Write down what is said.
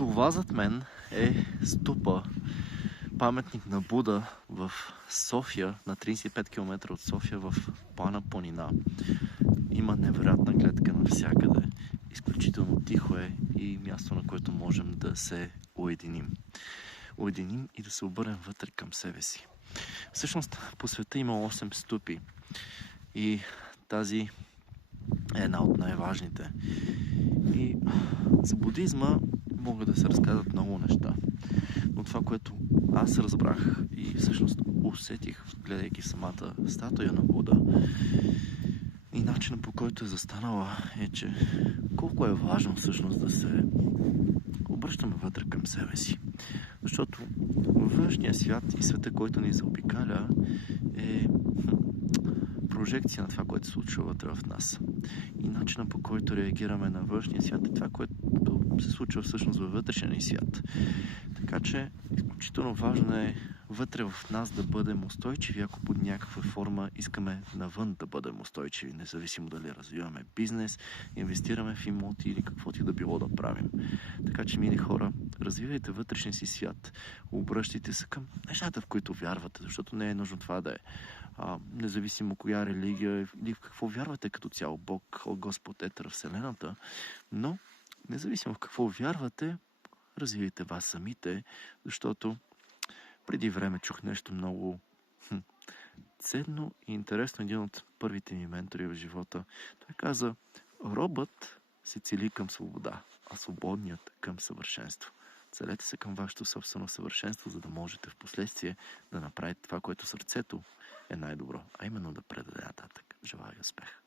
Това зад мен е ступа, паметник на Буда в София, на 35 км от София в Бана планина. Има невероятна гледка навсякъде. Изключително тихо е и място, на което можем да се уединим. Уединим и да се обърнем вътре към себе си. Всъщност по света има 8 ступи и тази е една от най-важните. И за будизма могат да се разказват много неща. Но това, което аз разбрах и всъщност усетих, гледайки самата статуя на Буда и начинът, по който е застанала, е, че колко е важно всъщност да се обръщаме вътре към себе си. Защото външният свят и света, който ни заобикаля, е прожекция на това, което се случва вътре в нас. И начинът, по който реагираме на външния свят е това, което се случва всъщност във вътрешния ни свят. Така че изключително важно е вътре в нас да бъдем устойчиви, ако под някаква форма искаме навън да бъдем устойчиви, независимо дали развиваме бизнес, инвестираме в имоти или каквото и да било да правим. Така че, мили хора, развивайте вътрешния си свят, обръщайте се към нещата, в които вярвате, защото не е нужно това да е независимо коя религия или в какво вярвате като цяло, Бог, Господ, Етър, Вселената, но независимо в какво вярвате, развивайте вас самите, защото преди време чух нещо много ценно и интересно. Един от първите ми ментори в живота. Той каза, робът се цели към свобода, а свободният към съвършенство. Целете се към вашето собствено съвършенство, за да можете в последствие да направите това, което сърцето е най-добро, а именно да предаде нататък. Желая ви успех!